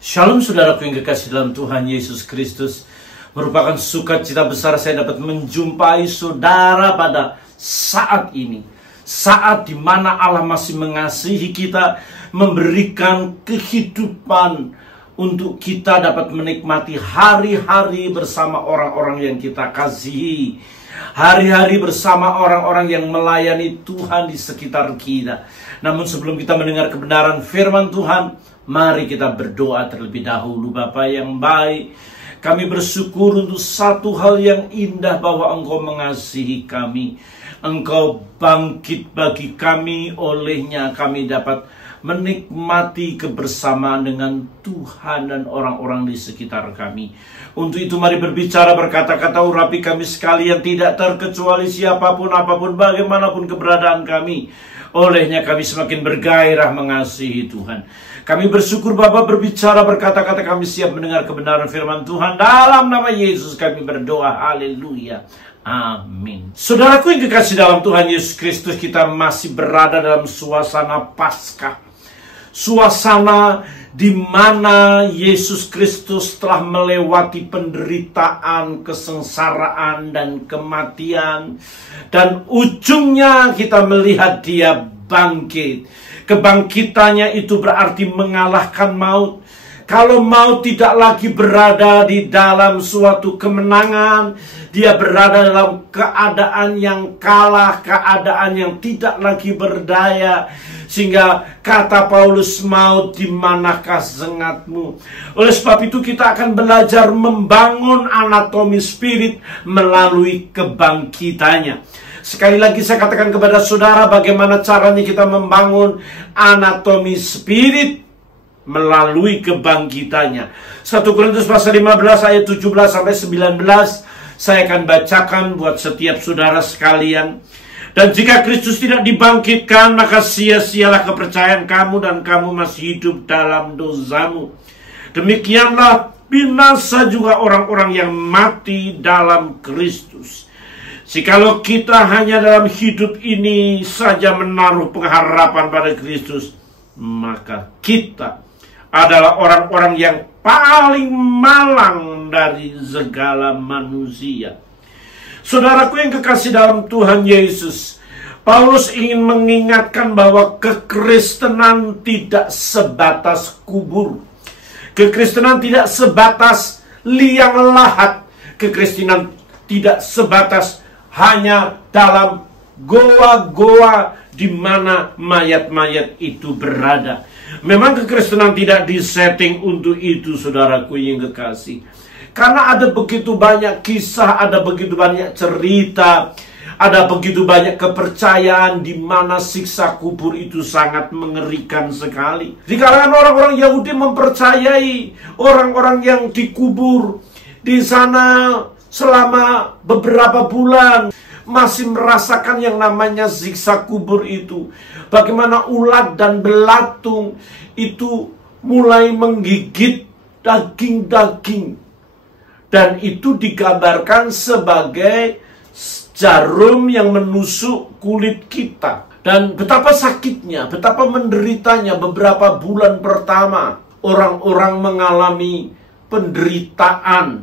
Shalom saudaraku yang kekasih dalam Tuhan Yesus Kristus. Merupakan sukacita besar saya dapat menjumpai saudara pada saat ini. Saat di mana Allah masih mengasihi kita, memberikan kehidupan untuk kita dapat menikmati hari-hari bersama orang-orang yang kita kasihi. Hari-hari bersama orang-orang yang melayani Tuhan di sekitar kita. Namun sebelum kita mendengar kebenaran firman Tuhan, mari kita berdoa terlebih dahulu. Bapa yang baik, kami bersyukur untuk satu hal yang indah, bahwa Engkau mengasihi kami. Engkau bangkit bagi kami, olehnya kami dapat menikmati kebersamaan dengan Tuhan dan orang-orang di sekitar kami. Untuk itu mari berbicara, berkata-kata, urapi kami sekalian, tidak terkecuali siapapun, apapun, bagaimanapun keberadaan kami. Olehnya kami semakin bergairah mengasihi Tuhan. Kami bersyukur Bapa, berbicara, berkata-kata, kami siap mendengar kebenaran firman Tuhan. Dalam nama Yesus kami berdoa, haleluya, amin. Saudaraku yang kekasih dalam Tuhan Yesus Kristus, kita masih berada dalam suasana Paskah. Suasana di mana Yesus Kristus telah melewati penderitaan, kesengsaraan, dan kematian. Dan ujungnya kita melihat Dia bangkit. Kebangkitannya itu berarti mengalahkan maut. Kalau maut tidak lagi berada di dalam suatu kemenangan, dia berada dalam keadaan yang kalah, keadaan yang tidak lagi berdaya. Sehingga kata Paulus, maut di manakah sengatmu? Oleh sebab itu kita akan belajar membangun anatomi spirit melalui kebangkitannya. Sekali lagi saya katakan kepada saudara, bagaimana caranya kita membangun anatomi spirit melalui kebangkitannya. 1 Korintus pasal 15 ayat 17 sampai 19 saya akan bacakan buat setiap saudara sekalian. Dan jika Kristus tidak dibangkitkan, maka sia-sialah kepercayaan kamu dan kamu masih hidup dalam dosamu. Demikianlah binasa juga orang-orang yang mati dalam Kristus. Jikalau kita hanya dalam hidup ini saja menaruh pengharapan pada Kristus, maka kita adalah orang-orang yang paling malang dari segala manusia. Saudaraku yang kekasih dalam Tuhan Yesus, Paulus ingin mengingatkan bahwa kekristenan tidak sebatas kubur. Kekristenan tidak sebatas liang lahat. Kekristenan tidak sebatas hanya dalam goa-goa di mana mayat-mayat itu berada. Memang kekristenan tidak disetting untuk itu, saudaraku yang kekasih. Karena ada begitu banyak kisah, ada begitu banyak cerita, ada begitu banyak kepercayaan di mana siksa kubur itu sangat mengerikan sekali. Di kalangan orang-orang Yahudi mempercayai orang-orang yang dikubur di sana selama beberapa bulan masih merasakan yang namanya siksa kubur itu. Bagaimana ulat dan belatung itu mulai menggigit daging-daging. Dan itu digambarkan sebagai jarum yang menusuk kulit kita. Dan betapa sakitnya, betapa menderitanya beberapa bulan pertama orang-orang mengalami penderitaan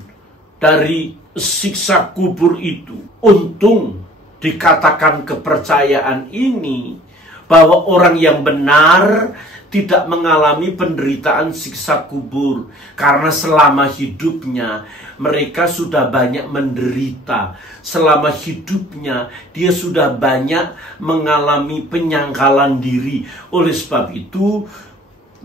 dari siksa kubur itu. Untung dikatakan kepercayaan ini bahwa orang yang benar tidak mengalami penderitaan siksa kubur, karena selama hidupnya mereka sudah banyak menderita. Selama hidupnya dia sudah banyak mengalami penyangkalan diri. Oleh sebab itu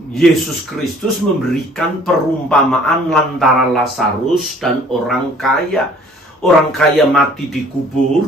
Yesus Kristus memberikan perumpamaan lantaran Lazarus dan orang kaya. Orang kaya mati dikubur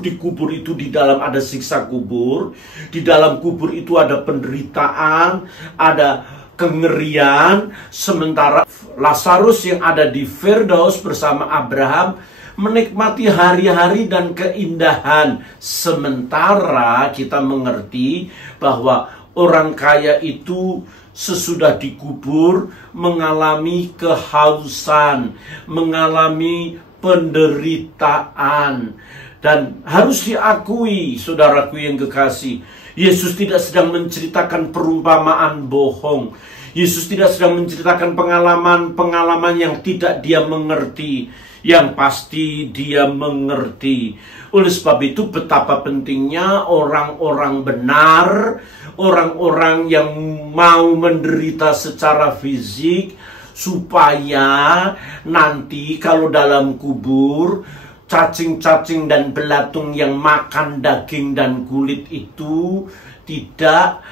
itu di dalam ada siksa kubur. Di dalam kubur itu ada penderitaan, ada kengerian. Sementara Lazarus yang ada di Firdaus bersama Abraham menikmati hari-hari dan keindahan. Sementara kita mengerti bahwa orang kaya itu sesudah dikubur mengalami kehausan, mengalami penderitaan. Dan harus diakui, saudaraku yang kekasih, Yesus tidak sedang menceritakan perumpamaan bohong. Yesus tidak sedang menceritakan pengalaman-pengalaman yang tidak dia mengerti, yang pasti dia mengerti. Oleh sebab itu betapa pentingnya orang-orang benar, orang-orang yang mau menderita secara fisik, supaya nanti kalau dalam kubur, cacing-cacing dan belatung yang makan daging dan kulit itu tidak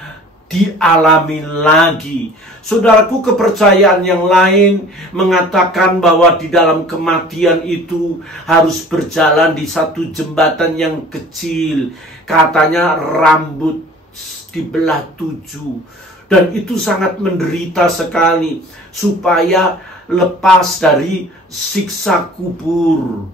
dialami lagi. Saudaraku, kepercayaan yang lain mengatakan bahwa di dalam kematian itu harus berjalan di satu jembatan yang kecil. Katanya rambut dibelah 7. Dan itu sangat menderita sekali supaya lepas dari siksa kubur.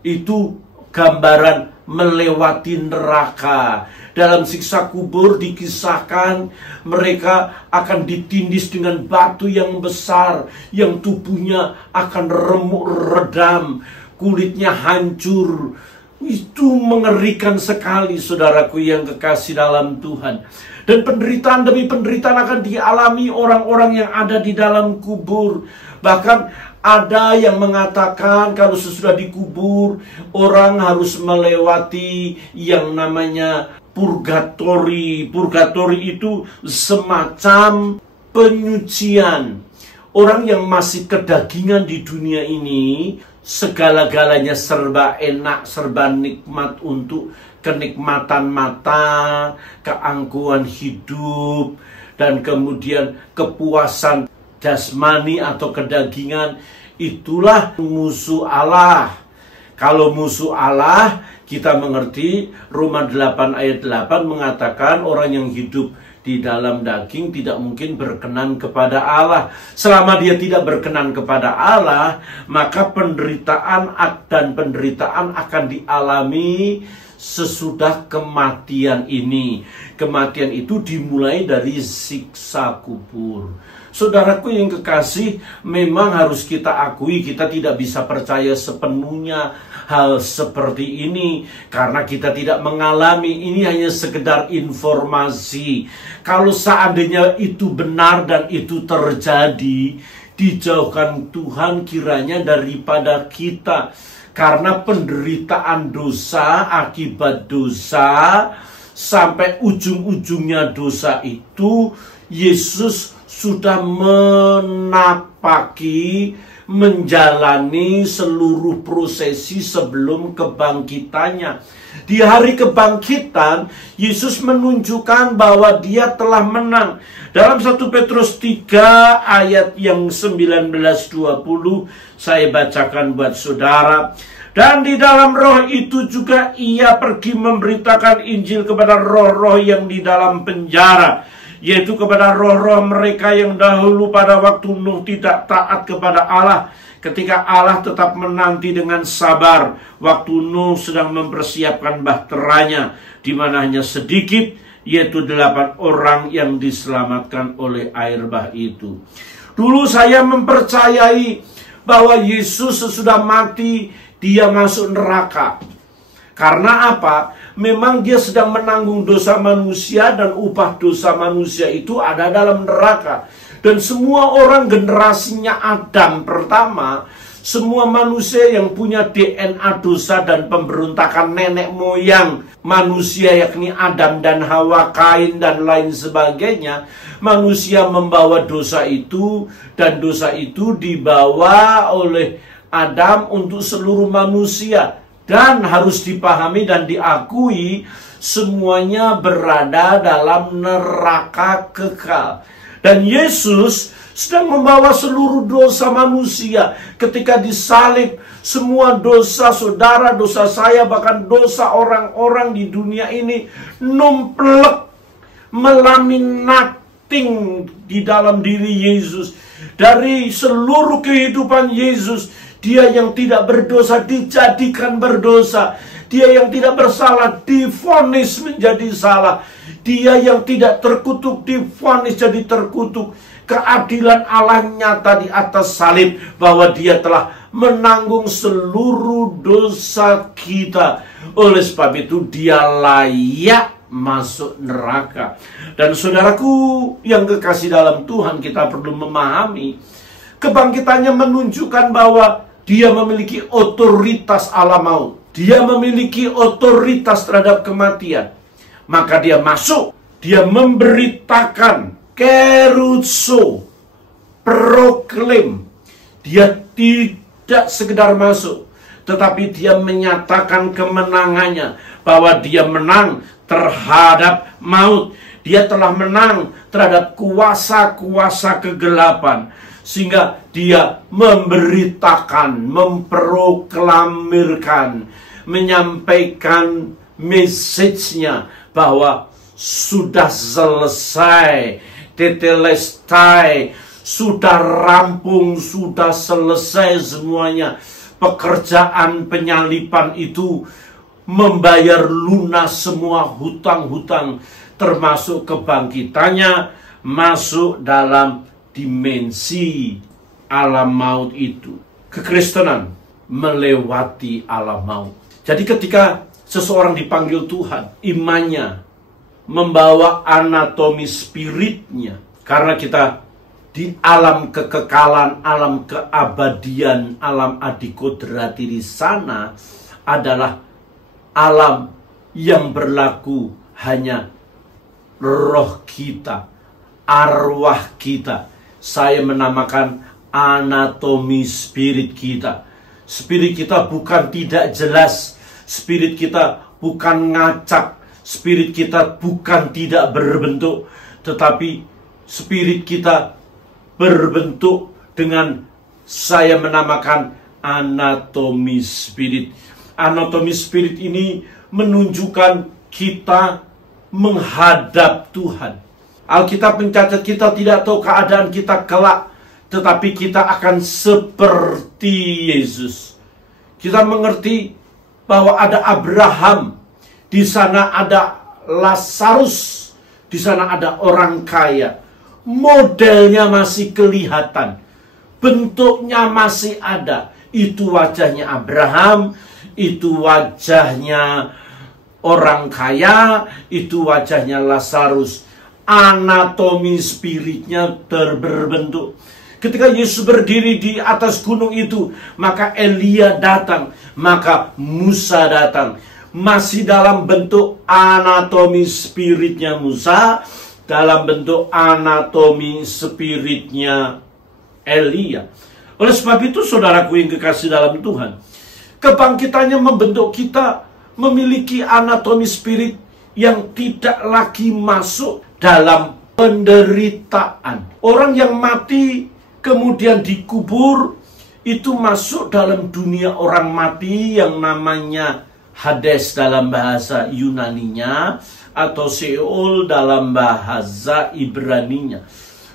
Itu gambaran melewati neraka. Dalam siksa kubur dikisahkan mereka akan ditindis dengan batu yang besar, yang tubuhnya akan remuk redam, kulitnya hancur. Itu mengerikan sekali, saudaraku yang kekasih dalam Tuhan. Dan penderitaan demi penderitaan akan dialami orang-orang yang ada di dalam kubur. Bahkan ada yang mengatakan kalau sesudah dikubur, orang harus melewati yang namanya purgatori. Purgatori itu semacam penyucian. Orang yang masih kedagingan di dunia ini, segala-galanya serba enak, serba nikmat untuk kenikmatan mata, keangkuhan hidup, dan kemudian kepuasan jasmani atau kedagingan. Itulah musuh Allah. Kalau musuh Allah, kita mengerti Roma 8 ayat 8 mengatakan orang yang hidup di dalam daging tidak mungkin berkenan kepada Allah. Selama dia tidak berkenan kepada Allah, maka penderitaan dan penderitaan akan dialami sesudah kematian ini. Kematian itu dimulai dari siksa kubur. Saudaraku yang kekasih, memang harus kita akui kita tidak bisa percaya sepenuhnya hal seperti ini karena kita tidak mengalami. Ini hanya sekedar informasi. Kalau seandainya itu benar dan itu terjadi, dijauhkan Tuhan kiranya daripada kita. Karena penderitaan dosa akibat dosa sampai ujung-ujungnya dosa itu, Yesus sudah menapaki, menjalani seluruh prosesi sebelum kebangkitannya. Di hari kebangkitan, Yesus menunjukkan bahwa dia telah menang. Dalam 1 Petrus 3 ayat yang 19-20, saya bacakan buat saudara. Dan di dalam roh itu juga ia pergi memberitakan Injil kepada roh-roh yang di dalam penjara, yaitu kepada roh-roh mereka yang dahulu pada waktu Nuh tidak taat kepada Allah, ketika Allah tetap menanti dengan sabar waktu Nuh sedang mempersiapkan bahteranya, di mana hanya sedikit, yaitu 8 orang yang diselamatkan oleh air bah itu. Dulu saya mempercayai bahwa Yesus sesudah mati dia masuk neraka. Karena apa? Memang dia sedang menanggung dosa manusia dan upah dosa manusia itu ada dalam neraka. Dan semua orang generasinya Adam pertama, semua manusia yang punya DNA dosa dan pemberontakan nenek moyang manusia yakni Adam dan Hawa, Kain dan lain sebagainya, manusia membawa dosa itu dan dosa itu dibawa oleh Adam untuk seluruh manusia. Dan harus dipahami dan diakui semuanya berada dalam neraka kekal. Dan Yesus sedang membawa seluruh dosa manusia. Ketika disalib, semua dosa saudara, dosa saya, bahkan dosa orang-orang di dunia ini numplek, melaminating di dalam diri Yesus. Dari seluruh kehidupan Yesus, dia yang tidak berdosa dijadikan berdosa. Dia yang tidak bersalah divonis menjadi salah. Dia yang tidak terkutuk divonis jadi terkutuk. Keadilan Allah nyata di atas salib, bahwa dia telah menanggung seluruh dosa kita. Oleh sebab itu dia layak masuk neraka. Dan saudaraku yang kekasih dalam Tuhan, kita perlu memahami kebangkitannya menunjukkan bahwa dia memiliki otoritas alam maut. Dia memiliki otoritas terhadap kematian. Maka dia masuk, dia memberitakan, keruso, proklaim. Dia tidak sekedar masuk, tetapi dia menyatakan kemenangannya, bahwa dia menang terhadap maut. Dia telah menang terhadap kuasa-kuasa kegelapan. Sehingga dia memberitakan, memproklamirkan, menyampaikan message-nya bahwa sudah selesai, tetelestai, sudah rampung, sudah selesai semuanya. Pekerjaan penyalipan itu membayar lunas semua hutang-hutang, termasuk kebangkitannya masuk dalam dimensi alam maut itu. Kekristenan melewati alam maut. Jadi ketika seseorang dipanggil Tuhan, imannya membawa anatomi spiritnya. Karena kita di alam kekekalan, alam keabadian, alam adikodrati di sana adalah alam yang berlaku hanya roh kita, arwah kita. Saya menamakan anatomi spirit kita. Spirit kita bukan tidak jelas. Spirit kita bukan ngacak. Spirit kita bukan tidak berbentuk. Tetapi spirit kita berbentuk dengan saya menamakan anatomi spirit. Anatomi spirit ini menunjukkan kita menghadap Tuhan. Alkitab mencatat kita tidak tahu keadaan kita kelak, tetapi kita akan seperti Yesus. Kita mengerti bahwa ada Abraham, di sana ada Lazarus, di sana ada orang kaya. Modelnya masih kelihatan, bentuknya masih ada. Itu wajahnya Abraham, itu wajahnya orang kaya, itu wajahnya Lazarus. Anatomi spiritnya berbentuk. Ketika Yesus berdiri di atas gunung itu, maka Elia datang, maka Musa datang. Masih dalam bentuk anatomi spiritnya Musa, dalam bentuk anatomi spiritnya Elia. Oleh sebab itu, saudaraku yang kekasih dalam Tuhan, kebangkitannya membentuk kita memiliki anatomi spirit yang tidak lagi masuk dalam penderitaan. Orang yang mati kemudian dikubur itu masuk dalam dunia orang mati yang namanya Hades dalam bahasa Yunaninya, atau Sheol dalam bahasa Ibraninya.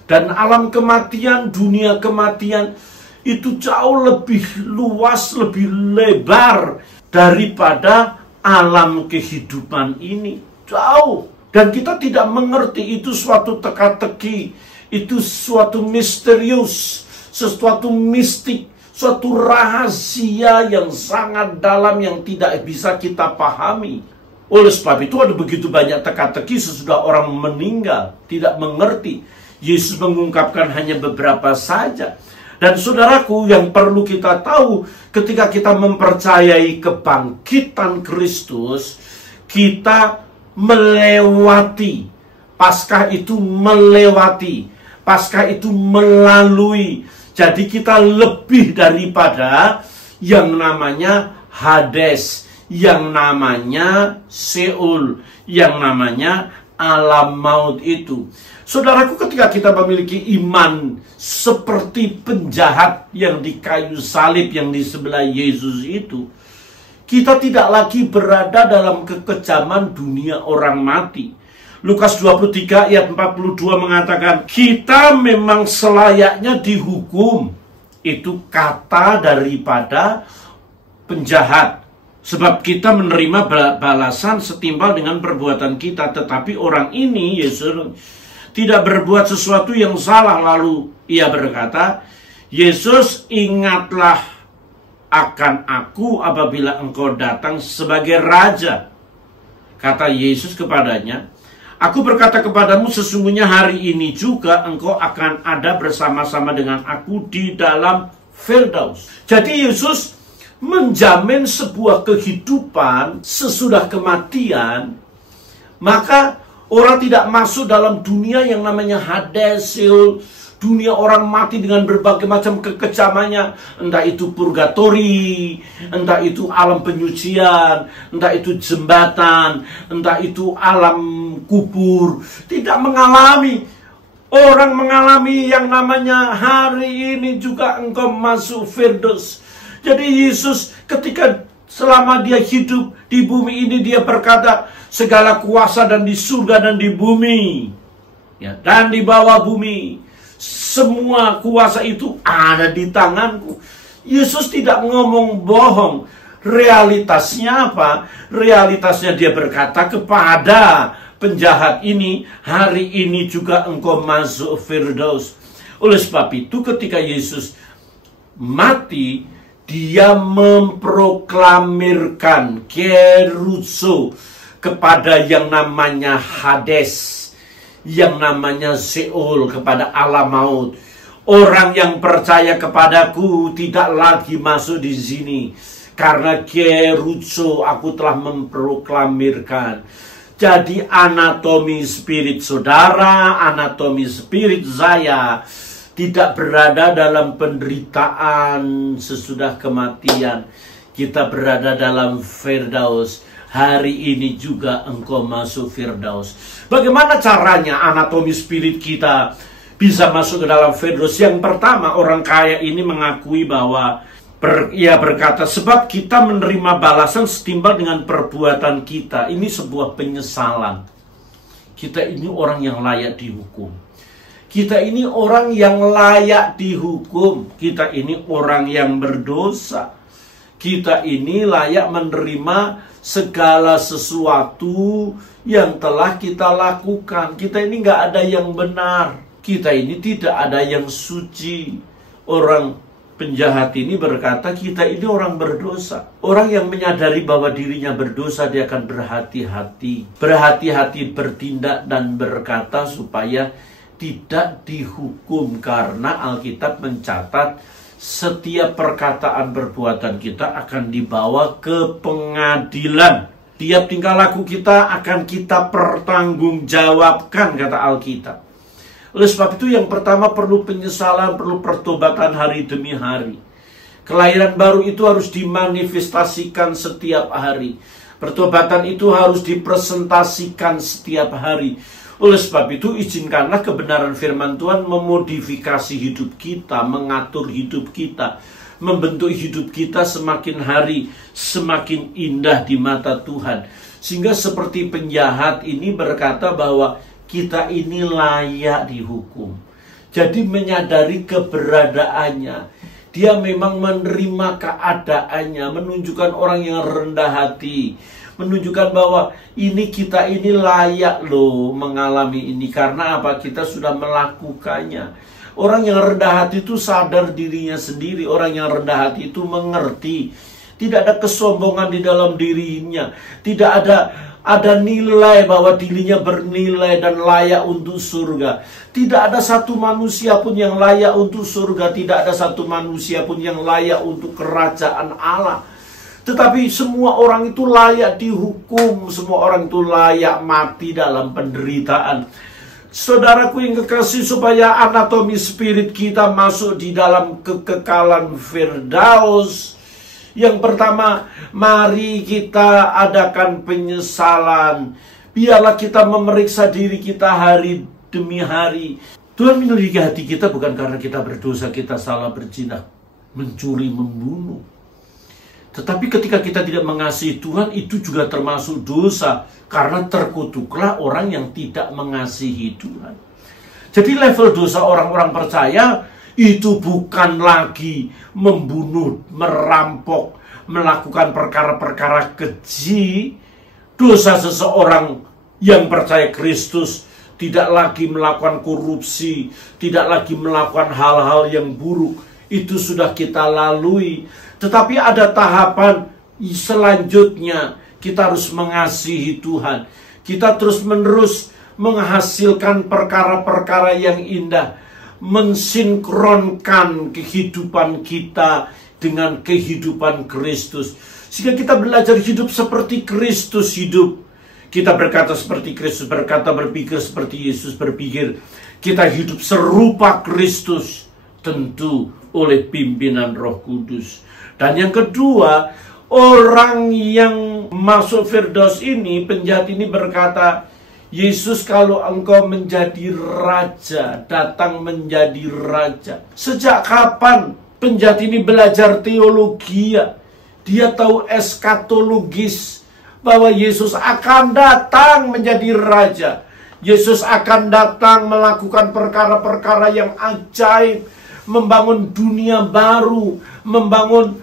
Dan alam kematian, dunia kematian itu jauh lebih luas, lebih lebar daripada alam kehidupan ini. Jauh. Dan kita tidak mengerti itu suatu teka-teki, itu suatu misterius, sesuatu mistik, suatu rahasia yang sangat dalam yang tidak bisa kita pahami. Oleh sebab itu ada begitu banyak teka-teki sesudah orang meninggal, tidak mengerti. Yesus mengungkapkan hanya beberapa saja. Dan saudaraku, yang perlu kita tahu ketika kita mempercayai kebangkitan Kristus, kita melewati. Paskah itu melewati. Paskah itu melalui. Jadi kita lebih daripada yang namanya Hades, yang namanya Sheol, yang namanya alam maut itu. Saudaraku, ketika kita memiliki iman seperti penjahat yang di kayu salib yang di sebelah Yesus itu, kita tidak lagi berada dalam kekejaman dunia orang mati. Lukas 23 ayat 42 mengatakan, kita memang selayaknya dihukum. Itu kata daripada penjahat. Sebab kita menerima balasan setimpal dengan perbuatan kita. Tetapi orang ini, Yesus, tidak berbuat sesuatu yang salah. Lalu ia berkata, Yesus, ingatlah akan aku apabila engkau datang sebagai raja. Kata Yesus kepadanya, "Aku berkata kepadamu, sesungguhnya hari ini juga engkau akan ada bersama-sama dengan aku di dalam Firdaus." Jadi Yesus menjamin sebuah kehidupan sesudah kematian. Maka orang tidak masuk dalam dunia yang namanya Hades, dunia orang mati dengan berbagai macam kekejamannya, entah itu purgatori, entah itu alam penyucian, entah itu jembatan, entah itu alam kubur. Tidak mengalami. Orang mengalami yang namanya hari ini juga engkau masuk Firdaus. Jadi Yesus ketika selama dia hidup di bumi ini, dia berkata, segala kuasa dan di surga dan di bumi, ya, dan di bawah bumi, semua kuasa itu ada di tanganku. Yesus tidak ngomong bohong. Realitasnya apa? Realitasnya dia berkata kepada penjahat ini, hari ini juga engkau masuk Firdaus. Oleh sebab itu ketika Yesus mati, dia memproklamirkan keruso kepada yang namanya Hades, yang namanya Seol, kepada alam maut. Orang yang percaya kepadaku tidak lagi masuk di sini, karena keruso aku telah memproklamirkan. Jadi anatomi spirit saudara, anatomi spirit saya tidak berada dalam penderitaan sesudah kematian. Kita berada dalam Firdaus. Hari ini juga engkau masuk Firdaus. Bagaimana caranya anatomi spirit kita bisa masuk ke dalam Firdaus? Yang pertama, orang kaya ini mengakui bahwa ia berkata, sebab kita menerima balasan setimbang dengan perbuatan kita. Ini sebuah penyesalan. Kita ini orang yang layak dihukum. Kita ini orang yang layak dihukum. Kita ini orang yang berdosa. Kita ini layak menerima segala sesuatu yang telah kita lakukan. Kita ini nggak ada yang benar. Kita ini tidak ada yang suci. Orang penjahat ini berkata, kita ini orang berdosa. Orang yang menyadari bahwa dirinya berdosa, dia akan berhati-hati. Berhati-hati bertindak dan berkata supaya tidak dihukum. Karena Alkitab mencatat setiap perkataan perbuatan kita akan dibawa ke pengadilan. Tiap tingkah laku kita akan kita pertanggungjawabkan, kata Alkitab. Oleh sebab itu yang pertama perlu penyesalan, perlu pertobatan hari demi hari. Kelahiran baru itu harus dimanifestasikan setiap hari. Pertobatan itu harus dipresentasikan setiap hari. Oleh sebab itu izinkanlah kebenaran firman Tuhan memodifikasi hidup kita, mengatur hidup kita, membentuk hidup kita semakin hari semakin indah di mata Tuhan. Sehingga seperti penjahat ini berkata bahwa kita ini layak dihukum. Jadi menyadari keberadaannya. Dia memang menerima keadaannya, menunjukkan orang yang rendah hati, menunjukkan bahwa kita ini layak loh mengalami ini. Karena apa? Kita sudah melakukannya. Orang yang rendah hati itu sadar dirinya sendiri. Orang yang rendah hati itu mengerti. Tidak ada kesombongan di dalam dirinya. Tidak ada nilai bahwa dirinya bernilai dan layak untuk surga. Tidak ada satu manusia pun yang layak untuk surga. Tidak ada satu manusia pun yang layak untuk kerajaan Allah. Tetapi semua orang itu layak dihukum. Semua orang itu layak mati dalam penderitaan. Saudaraku yang kekasih, supaya anatomi spirit kita masuk di dalam kekekalan Firdaus. Yang pertama, mari kita adakan penyesalan. Biarlah kita memeriksa diri kita hari demi hari. Tuhan menyelidiki hati kita bukan karena kita berdosa, kita salah berzina, mencuri, membunuh. Tetapi ketika kita tidak mengasihi Tuhan, itu juga termasuk dosa. Karena terkutuklah orang yang tidak mengasihi Tuhan. Jadi level dosa orang-orang percaya itu bukan lagi membunuh, merampok, melakukan perkara-perkara keji. Dosa seseorang yang percaya Kristus tidak lagi melakukan korupsi, tidak lagi melakukan hal-hal yang buruk. Itu sudah kita lalui. Tetapi ada tahapan selanjutnya. kita harus mengasihi Tuhan. Kita terus-menerus menghasilkan perkara-perkara yang indah, mensinkronkan kehidupan kita dengan kehidupan Kristus. Sehingga kita belajar hidup seperti Kristus hidup. Kita berkata seperti Kristus berkata, berpikir seperti Yesus berpikir. Kita hidup serupa Kristus, tentu oleh pimpinan Roh Kudus. Dan yang kedua, orang yang masuk Firdaus ini, penjahat ini berkata, Yesus, kalau engkau menjadi raja, datang menjadi raja. Sejak kapan penjahat ini belajar teologi? Dia tahu eskatologis, bahwa Yesus akan datang menjadi raja. Yesus akan datang melakukan perkara-perkara yang ajaib, membangun dunia baru, membangun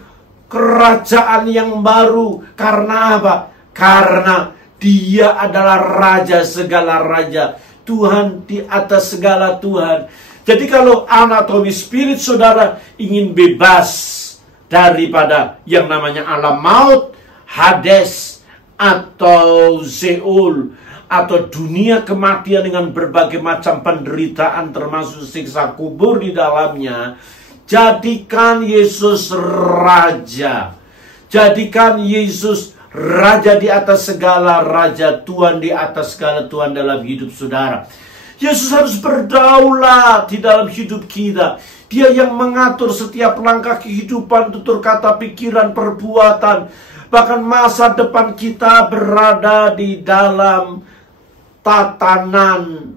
kerajaan yang baru. Karena apa? Karena Dia adalah raja segala raja, Tuhan di atas segala Tuhan. Jadi kalau anatomi spirit saudara ingin bebas daripada yang namanya alam maut, Hades, atau Seol, atau dunia kematian dengan berbagai macam penderitaan termasuk siksa kubur di dalamnya, jadikan Yesus raja. Jadikan Yesus raja di atas segala raja, Tuhan di atas segala Tuhan dalam hidup saudara. Yesus harus berdaulat di dalam hidup kita. Dia yang mengatur setiap langkah kehidupan, tutur kata, pikiran, perbuatan. Bahkan masa depan kita berada di dalam tatanan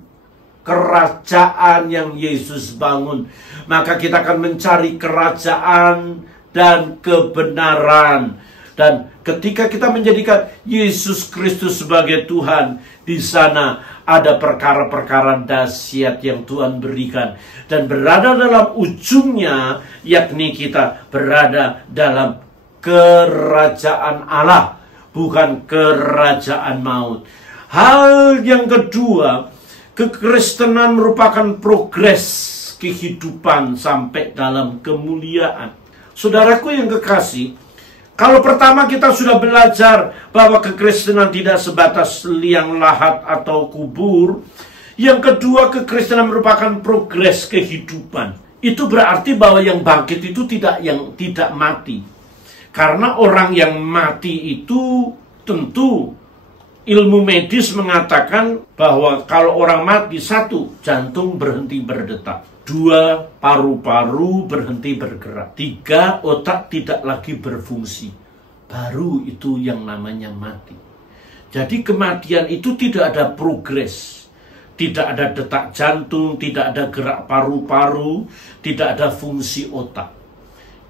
kerajaan yang Yesus bangun. Maka kita akan mencari kerajaan dan kebenaran. Dan ketika kita menjadikan Yesus Kristus sebagai Tuhan, di sana ada perkara-perkara dahsyat yang Tuhan berikan. Dan berada dalam ujungnya, yakni kita berada dalam kerajaan Allah, bukan kerajaan maut. Hal yang kedua, kekristenan merupakan progres kehidupan sampai dalam kemuliaan. Saudaraku yang kekasih, kalau pertama kita sudah belajar bahwa kekristenan tidak sebatas liang lahat atau kubur. Yang kedua, kekristenan merupakan progres kehidupan. Itu berarti bahwa yang bangkit itu tidak mati. Karena orang yang mati itu tentu ilmu medis mengatakan bahwa kalau orang mati, 1, jantung berhenti berdetak. 2, paru-paru berhenti bergerak. 3, otak tidak lagi berfungsi. Baru itu yang namanya mati. Jadi kematian itu tidak ada progres. Tidak ada detak jantung, tidak ada gerak paru-paru, tidak ada fungsi otak.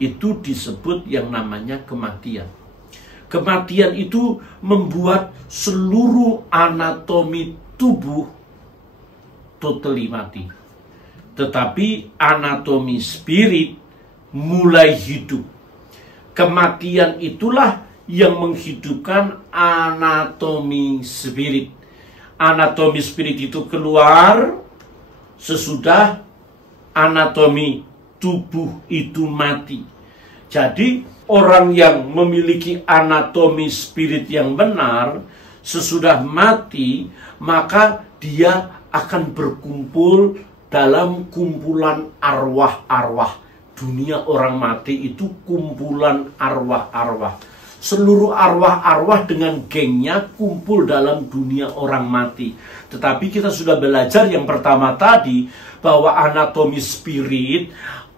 Itu disebut yang namanya kematian. Kematian itu membuat seluruh anatomi tubuh totally mati. Tetapi anatomi spirit mulai hidup. Kematian itulah yang menghidupkan anatomi spirit. Anatomi spirit itu keluar sesudah anatomi tubuh itu mati. Jadi orang yang memiliki anatomi spirit yang benar, sesudah mati, maka dia akan berkumpul dalam kumpulan arwah-arwah. Dunia orang mati itu kumpulan arwah-arwah. Seluruh arwah-arwah dengan gengnya kumpul dalam dunia orang mati. Tetapi kita sudah belajar yang pertama tadi, bahwa anatomi spirit,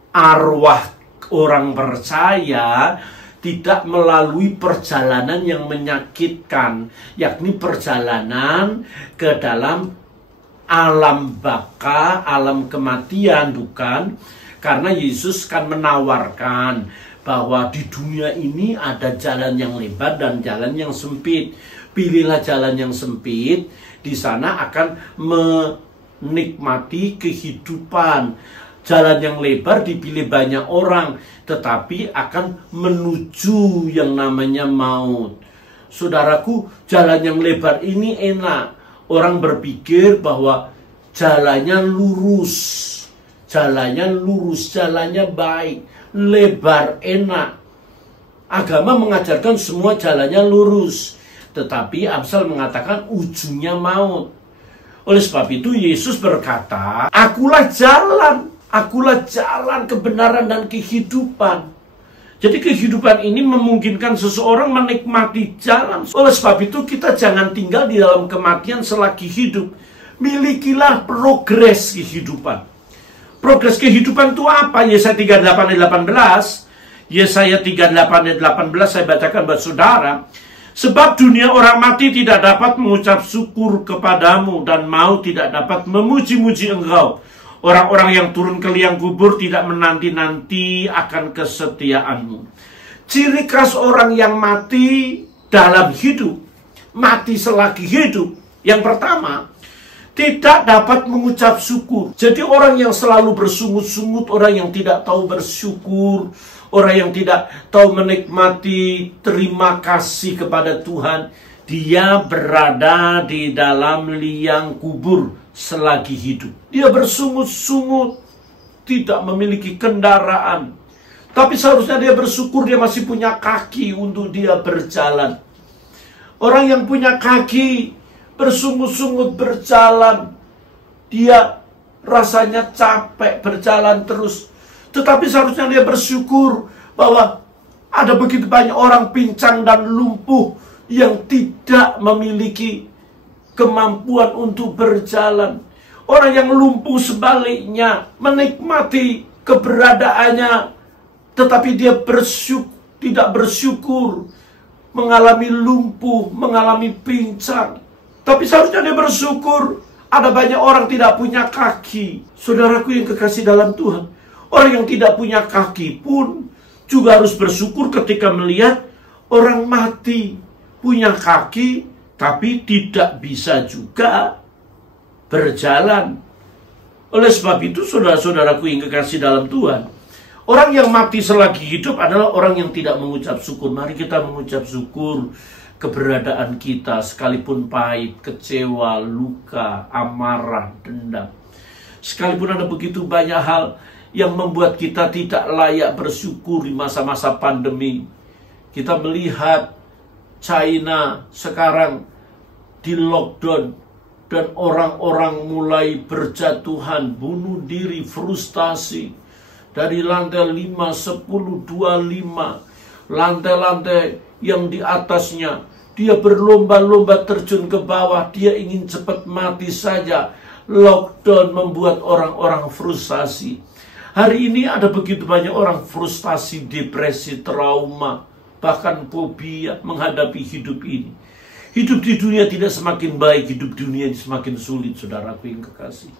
arwah orang percaya tidak melalui perjalanan yang menyakitkan, yakni perjalanan ke dalam alam baka, alam kematian, bukan. Karena Yesus kan menawarkan bahwa di dunia ini ada jalan yang lebar dan jalan yang sempit. Pilihlah jalan yang sempit, di sana akan menikmati kehidupan. Jalan yang lebar dipilih banyak orang, tetapi akan menuju yang namanya maut. Saudaraku, jalan yang lebar ini enak. Orang berpikir bahwa jalannya lurus, jalannya baik, lebar, enak. Agama mengajarkan semua jalannya lurus. Tetapi Amsal mengatakan ujungnya maut. Oleh sebab itu Yesus berkata, akulah jalan kebenaran dan kehidupan. Jadi kehidupan ini memungkinkan seseorang menikmati jalan. Oleh sebab itu kita jangan tinggal di dalam kematian selagi hidup. Milikilah progres kehidupan. Progres kehidupan itu apa? Yesaya 38 ayat 18. Yesaya 38 ayat 18 saya bacakan buat saudara. Sebab dunia orang mati tidak dapat mengucap syukur kepadamu, dan maut tidak dapat memuji-muji engkau. Orang-orang yang turun ke liang kubur tidak menanti-nanti akan kesetiaanmu. Ciri khas orang yang mati dalam hidup, mati selagi hidup. Yang pertama, tidak dapat mengucap syukur. Jadi orang yang selalu bersungut-sungut, orang yang tidak tahu bersyukur, orang yang tidak tahu menikmati terima kasih kepada Tuhan, dia berada di dalam liang kubur selagi hidup. Dia bersungut-sungut, tidak memiliki kendaraan. Tapi seharusnya dia bersyukur dia masih punya kaki untuk dia berjalan. Orang yang punya kaki, bersungut-sungut berjalan, dia rasanya capek berjalan terus. Tetapi seharusnya dia bersyukur bahwa ada begitu banyak orang pincang dan lumpuh yang tidak memiliki kemampuan untuk berjalan. Orang yang lumpuh sebaliknya menikmati keberadaannya, tetapi dia tidak bersyukur, mengalami lumpuh, mengalami pincang. Tapi seharusnya dia bersyukur. Ada banyak orang tidak punya kaki. Saudaraku yang kekasih dalam Tuhan, orang yang tidak punya kaki pun juga harus bersyukur ketika melihat orang mati punya kaki, tapi tidak bisa juga berjalan. Oleh sebab itu, saudara-saudaraku yang kekasih dalam Tuhan, orang yang mati selagi hidup adalah orang yang tidak mengucap syukur. Mari kita mengucap syukur keberadaan kita, sekalipun pahit, kecewa, luka, amarah, dendam. Sekalipun ada begitu banyak hal yang membuat kita tidak layak bersyukur di masa-masa pandemi. Kita melihat China sekarang di lockdown, dan orang-orang mulai berjatuhan, bunuh diri, frustasi. Dari lantai 5, 10, 25, lantai-lantai yang di atasnya, dia berlomba-lomba terjun ke bawah, dia ingin cepat mati saja. Lockdown membuat orang-orang frustasi. Hari ini ada begitu banyak orang frustasi, depresi, trauma, bahkan fobia menghadapi hidup ini. Hidup di dunia tidak semakin baik, hidup dunia semakin sulit, saudaraku yang kekasih.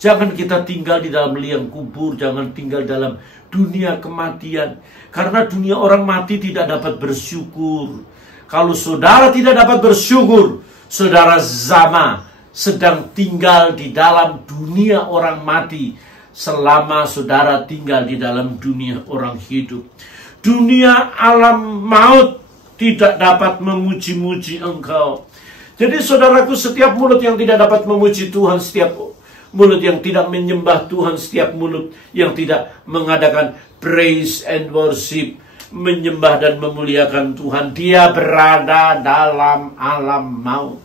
Jangan kita tinggal di dalam liang kubur, jangan tinggal dalam dunia kematian. Karena dunia orang mati tidak dapat bersyukur. Kalau saudara tidak dapat bersyukur, saudara sama sedang tinggal di dalam dunia orang mati, selama saudara tinggal di dalam dunia orang hidup. Dunia alam maut tidak dapat memuji-muji engkau. Jadi saudaraku, setiap mulut yang tidak dapat memuji Tuhan, setiap mulut yang tidak menyembah Tuhan, setiap mulut yang tidak mengadakan praise and worship, menyembah dan memuliakan Tuhan, dia berada dalam alam maut.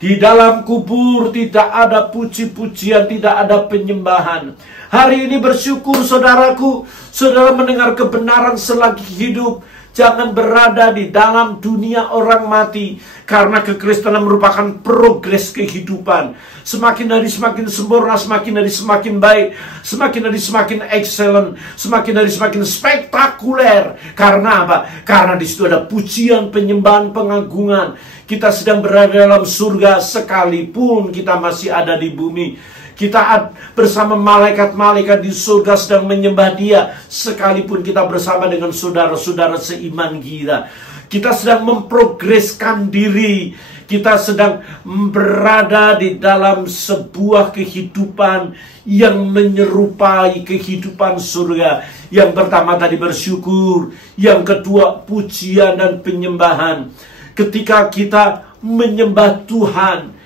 Di dalam kubur tidak ada puji-pujian, tidak ada penyembahan. Hari ini bersyukur saudaraku, saudara mendengar kebenaran selagi hidup. Jangan berada di dalam dunia orang mati. Karena kekristenan merupakan progres kehidupan. Semakin hari semakin sempurna, semakin hari semakin baik, semakin hari semakin excellent, semakin hari semakin spektakuler. Karena apa? Karena di situ ada pujian, penyembahan, pengagungan. Kita sedang berada dalam surga sekalipun kita masih ada di bumi. Kita bersama malaikat-malaikat di surga sedang menyembah Dia, sekalipun kita bersama dengan saudara-saudara seiman kita. Kita sedang memprogreskan diri. Kita sedang berada di dalam sebuah kehidupan yang menyerupai kehidupan surga. Yang pertama tadi bersyukur, yang kedua pujian dan penyembahan. Ketika kita menyembah Tuhan,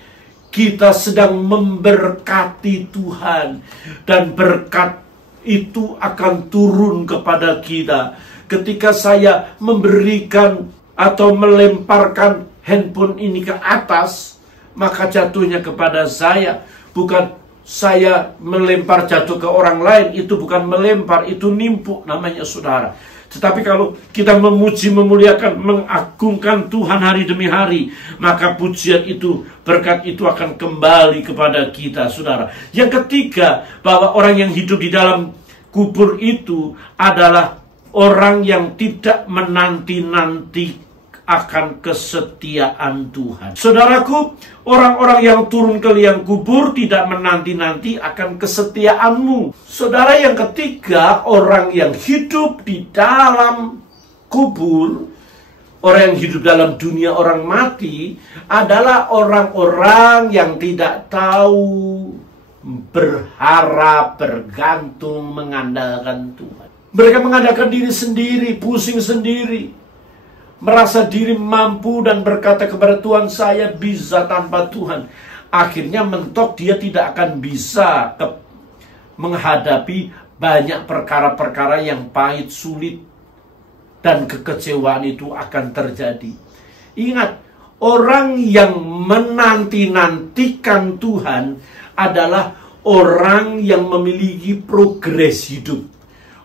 kita sedang memberkati Tuhan, dan berkat itu akan turun kepada kita. Ketika saya memberikan atau melemparkan handphone ini ke atas, maka jatuhnya kepada saya. Bukan saya melempar jatuh ke orang lain, itu bukan melempar, itu nimpuk namanya saudara. Tetapi kalau kita memuji, memuliakan, mengagungkan Tuhan hari demi hari, maka pujian itu, berkat itu akan kembali kepada kita, saudara. Yang ketiga, bahwa orang yang hidup di dalam kubur itu adalah orang yang tidak menanti-nanti akan kesetiaan Tuhan. Saudaraku, orang-orang yang turun ke liang kubur tidak menanti-nanti akan kesetiaanmu. Saudara, yang ketiga, orang yang hidup di dalam kubur, orang yang hidup dalam dunia orang mati, adalah orang-orang yang tidak tahu berharap, bergantung, mengandalkan Tuhan. Mereka mengandalkan diri sendiri, pusing sendiri, merasa diri mampu dan berkata kepada Tuhan, saya bisa tanpa Tuhan. Akhirnya mentok, dia tidak akan bisa menghadapi banyak perkara-perkara yang pahit, sulit, dan kekecewaan itu akan terjadi. Ingat, orang yang menanti-nantikan Tuhan adalah orang yang memiliki progres hidup.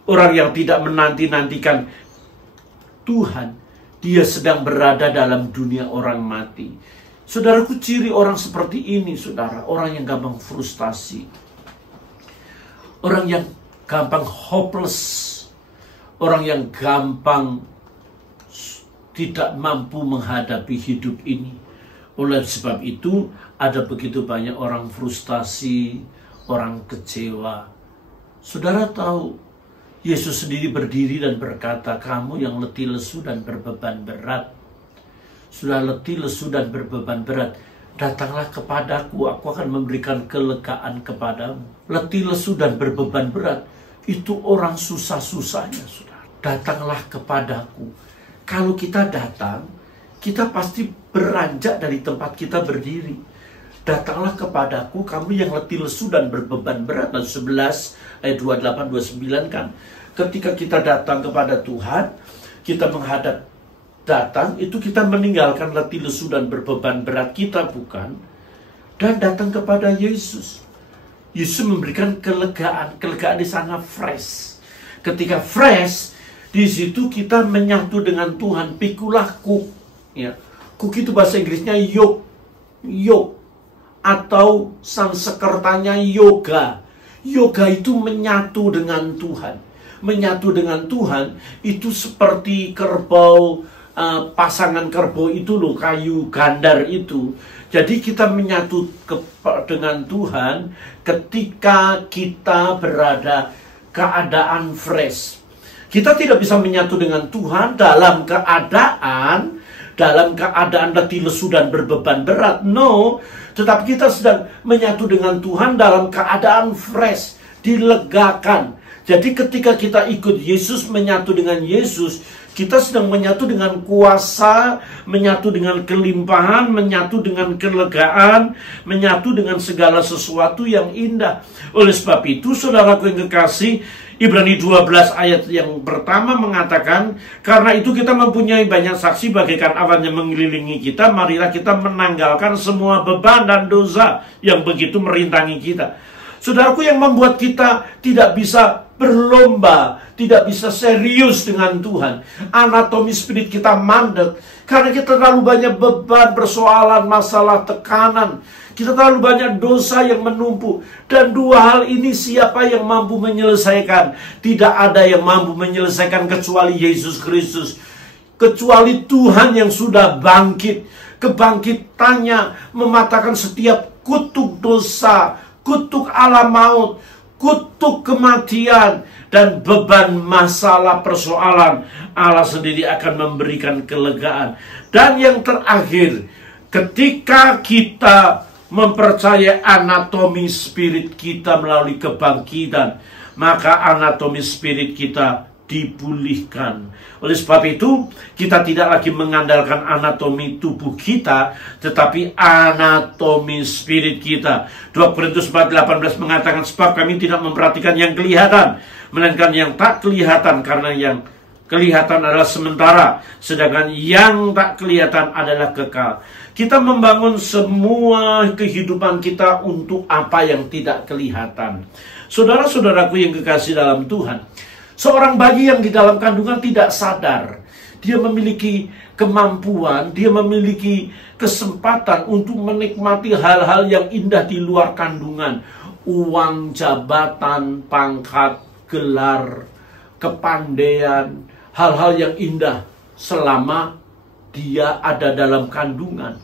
Orang yang tidak menanti-nantikan Tuhan, dia sedang berada dalam dunia orang mati. Saudaraku, ciri orang seperti ini, saudara, orang yang gampang frustasi, orang yang gampang hopeless, orang yang gampang tidak mampu menghadapi hidup ini. Oleh sebab itu, ada begitu banyak orang frustasi, orang kecewa. Saudara tahu, Yesus sendiri berdiri dan berkata, kamu yang letih lesu dan berbeban berat, sudah letih lesu dan berbeban berat, datanglah kepadaku, aku akan memberikan kelegaan kepadamu. Letih lesu dan berbeban berat, itu orang susah-susahnya, saudara. Datanglah kepadaku. Kalau kita datang, kita pasti beranjak dari tempat kita berdiri. Datanglah kepadaku, kamu yang letih lesu dan berbeban berat. Dan 11 ayat 28-29 kan. Ketika kita datang kepada Tuhan, kita menghadap datang, itu kita meninggalkan letih lesu dan berbeban berat kita, bukan? Dan datang kepada Yesus. Yesus memberikan kelegaan. Kelegaan di sana fresh. Ketika fresh, di situ kita menyatu dengan Tuhan. Pikulah kuk. Ya. Kuk itu bahasa Inggrisnya yoke. Yoke. Atau Sanskertanya yoga. Yoga itu menyatu dengan Tuhan. Menyatu dengan Tuhan itu seperti kerbau, pasangan kerbau itu loh, kayu gandar itu. Jadi kita menyatu dengan Tuhan ketika kita berada keadaan fresh. Kita tidak bisa menyatu dengan Tuhan dalam keadaan letih lesu dan berbeban berat. No. Tetapi kita sedang menyatu dengan Tuhan dalam keadaan fresh, dilegakan. Jadi ketika kita ikut Yesus, menyatu dengan Yesus, kita sedang menyatu dengan kuasa, menyatu dengan kelimpahan, menyatu dengan kelegaan, menyatu dengan segala sesuatu yang indah. Oleh sebab itu, saudaraku yang kekasih, Ibrani 12 ayat yang pertama mengatakan, karena itu kita mempunyai banyak saksi bagaikan awan yang mengelilingi kita, marilah kita menanggalkan semua beban dan dosa yang begitu merintangi kita. Saudaraku, yang membuat kita tidak bisa berlomba, tidak bisa serius dengan Tuhan, anatomi spirit kita mandek, karena kita terlalu banyak beban, persoalan, masalah, tekanan. Kita terlalu banyak dosa yang menumpuk. Dan dua hal ini siapa yang mampu menyelesaikan? Tidak ada yang mampu menyelesaikan kecuali Yesus Kristus. Kecuali Tuhan yang sudah bangkit. Kebangkitannya mematahkan setiap kutuk dosa, kutuk alam maut, kutuk kematian, dan beban masalah persoalan. Allah sendiri akan memberikan kelegaan. Dan yang terakhir, ketika kita mempercayai anatomi spirit kita melalui kebangkitan, maka anatomi spirit kita dipulihkan. Oleh sebab itu, kita tidak lagi mengandalkan anatomi tubuh kita, tetapi anatomi spirit kita. 2 Korintus 4:18 mengatakan, sebab kami tidak memperhatikan yang kelihatan, melainkan yang tak kelihatan, karena yang kelihatan adalah sementara, sedangkan yang tak kelihatan adalah kekal. Kita membangun semua kehidupan kita untuk apa yang tidak kelihatan. Saudara-saudaraku yang kekasih dalam Tuhan, seorang bayi yang di dalam kandungan tidak sadar, dia memiliki kemampuan, dia memiliki kesempatan untuk menikmati hal-hal yang indah di luar kandungan. Uang, jabatan, pangkat, gelar, kepandaian, hal-hal yang indah selama dia ada dalam kandungan.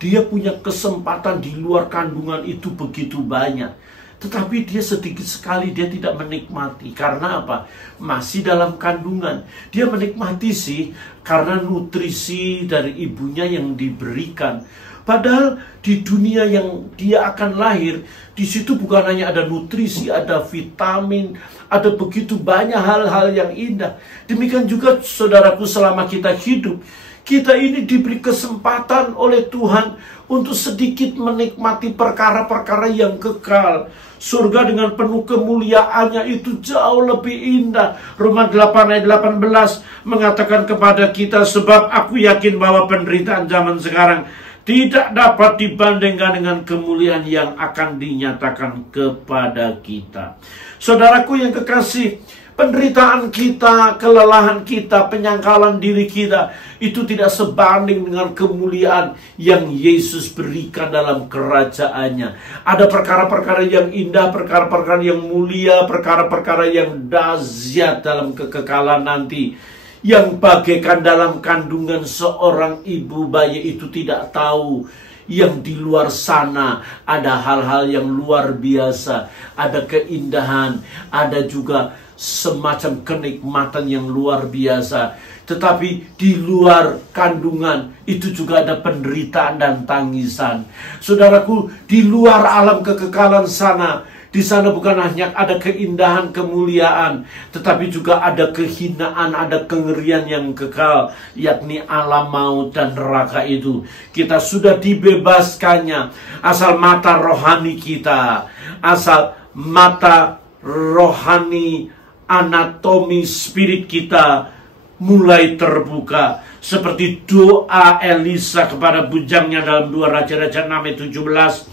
Dia punya kesempatan di luar kandungan itu begitu banyak. Tetapi dia sedikit sekali dia tidak menikmati. Karena apa? Masih dalam kandungan. Dia menikmati sih karena nutrisi dari ibunya yang diberikan. Padahal di dunia yang dia akan lahir, di situ bukan hanya ada nutrisi, ada vitamin, ada begitu banyak hal-hal yang indah. Demikian juga saudaraku, selama kita hidup, kita ini diberi kesempatan oleh Tuhan untuk sedikit menikmati perkara-perkara yang kekal. Surga dengan penuh kemuliaannya itu jauh lebih indah. Roma 8 ayat 18 mengatakan kepada kita, sebab aku yakin bahwa penderitaan zaman sekarang tidak dapat dibandingkan dengan kemuliaan yang akan dinyatakan kepada kita. Saudaraku yang kekasih, penderitaan kita, kelelahan kita, penyangkalan diri kita, itu tidak sebanding dengan kemuliaan yang Yesus berikan dalam kerajaannya. Ada perkara-perkara yang indah, perkara-perkara yang mulia, perkara-perkara yang dahsyat dalam kekekalan nanti, yang bagaikan dalam kandungan seorang ibu bayi itu tidak tahu. Yang di luar sana ada hal-hal yang luar biasa, ada keindahan, ada juga semacam kenikmatan yang luar biasa. Tetapi di luar kandungan itu juga ada penderitaan dan tangisan. Saudaraku, di luar alam kekekalan sana, di sana bukan hanya ada keindahan, kemuliaan, tetapi juga ada kehinaan, ada kengerian yang kekal, yakni alam maut dan neraka itu. Kita sudah dibebaskannya, asal mata rohani kita, asal mata rohani, anatomi spirit kita mulai terbuka. Seperti doa Elisa kepada bujangnya dalam 2 Raja-Raja 6 ayat 17.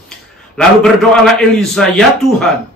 Lalu berdoalah Elisa, ya Tuhan,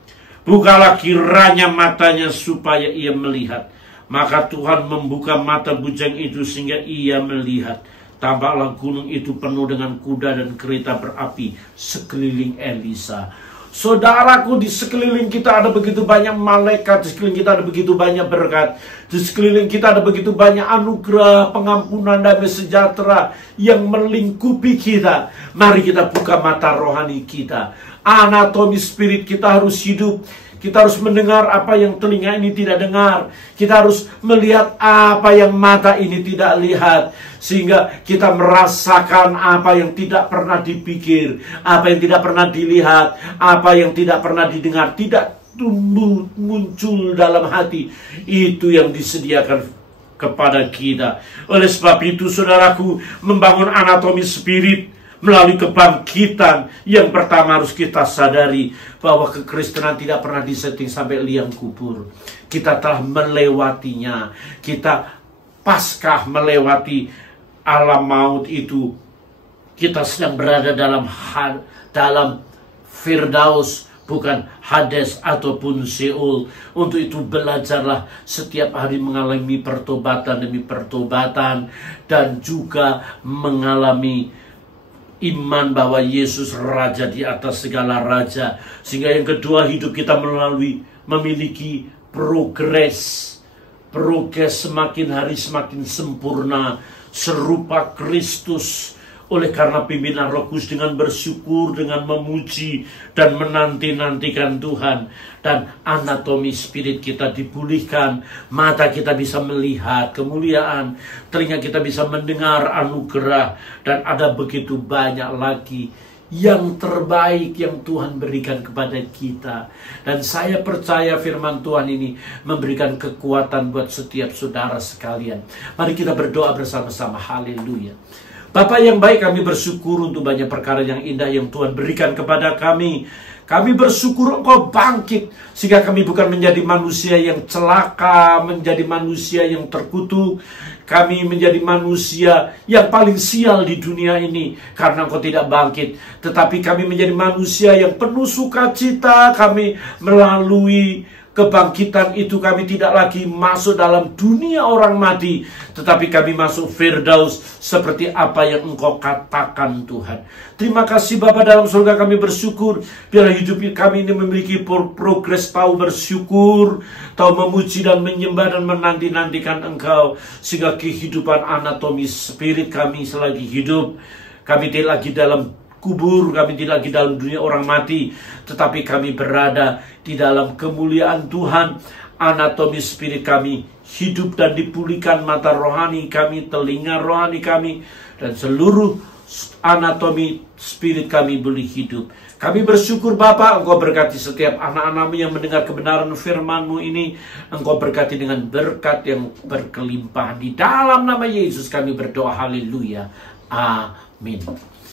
bukalah kiranya matanya supaya ia melihat. Maka Tuhan membuka mata bujang itu sehingga ia melihat. Tampaklah gunung itu penuh dengan kuda dan kereta berapi sekeliling Elisa. Saudaraku, di sekeliling kita ada begitu banyak malaikat, di sekeliling kita ada begitu banyak berkat, di sekeliling kita ada begitu banyak anugerah, pengampunan, damai sejahtera yang melingkupi kita. Mari kita buka mata rohani kita. Anatomi spirit kita harus hidup. Kita harus mendengar apa yang telinga ini tidak dengar. Kita harus melihat apa yang mata ini tidak lihat. Sehingga kita merasakan apa yang tidak pernah dipikir, apa yang tidak pernah dilihat, apa yang tidak pernah didengar, tidak tumbuh muncul dalam hati. Itu yang disediakan kepada kita. Oleh sebab itu, saudaraku, membangun anatomi spirit melalui kebangkitan, yang pertama harus kita sadari bahwa kekristenan tidak pernah disetting sampai liang kubur. Kita telah melewatinya. Kita paskah melewati alam maut itu. Kita sedang berada dalam Firdaus, bukan Hades ataupun Seol. Untuk itu belajarlah setiap hari mengalami pertobatan demi pertobatan, dan juga mengalami iman bahwa Yesus Raja di atas segala raja. Sehingga yang kedua, hidup kita memiliki progres semakin hari semakin sempurna, serupa Kristus. Oleh karena pimpinan Roh Kudus, dengan bersyukur, dengan memuji dan menanti-nantikan Tuhan, dan anatomi spirit kita dipulihkan, mata kita bisa melihat kemuliaan, telinga kita bisa mendengar anugerah, dan ada begitu banyak lagi yang terbaik yang Tuhan berikan kepada kita. Dan saya percaya firman Tuhan ini memberikan kekuatan buat setiap saudara sekalian. Mari kita berdoa bersama-sama. Haleluya. Bapa yang baik, kami bersyukur untuk banyak perkara yang indah yang Tuhan berikan kepada kami. Kami bersyukur Engkau bangkit, sehingga kami bukan menjadi manusia yang celaka, menjadi manusia yang terkutuk. Kami menjadi manusia yang paling sial di dunia ini karena Engkau tidak bangkit. Tetapi kami menjadi manusia yang penuh sukacita. Kami melalui kebangkitan itu kami tidak lagi masuk dalam dunia orang mati, tetapi kami masuk Firdaus seperti apa yang Engkau katakan Tuhan. Terima kasih Bapa dalam surga, kami bersyukur. Biarlah hidup kami ini memiliki progres, tahu bersyukur, tahu memuji dan menyembah dan menanti-nantikan Engkau. Sehingga kehidupan anatomi spirit kami selagi hidup, kami tidak lagi dalam kubur, kami tidak lagi dalam dunia orang mati, tetapi kami berada di dalam kemuliaan Tuhan. Anatomi spirit kami hidup dan dipulihkan, mata rohani kami, telinga rohani kami, dan seluruh anatomi spirit kami boleh hidup. Kami bersyukur Bapa, Engkau berkati setiap anak-anak-Mu yang mendengar kebenaran firman-Mu ini. Engkau berkati dengan berkat yang berkelimpahan. Di dalam nama Yesus kami berdoa, haleluya, amin.